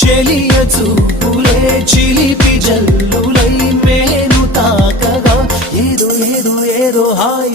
చెలియ చూపులే చిలిపి జల్లులై మేను తాకగా ఏదో ఏదో ఏదో హాయ్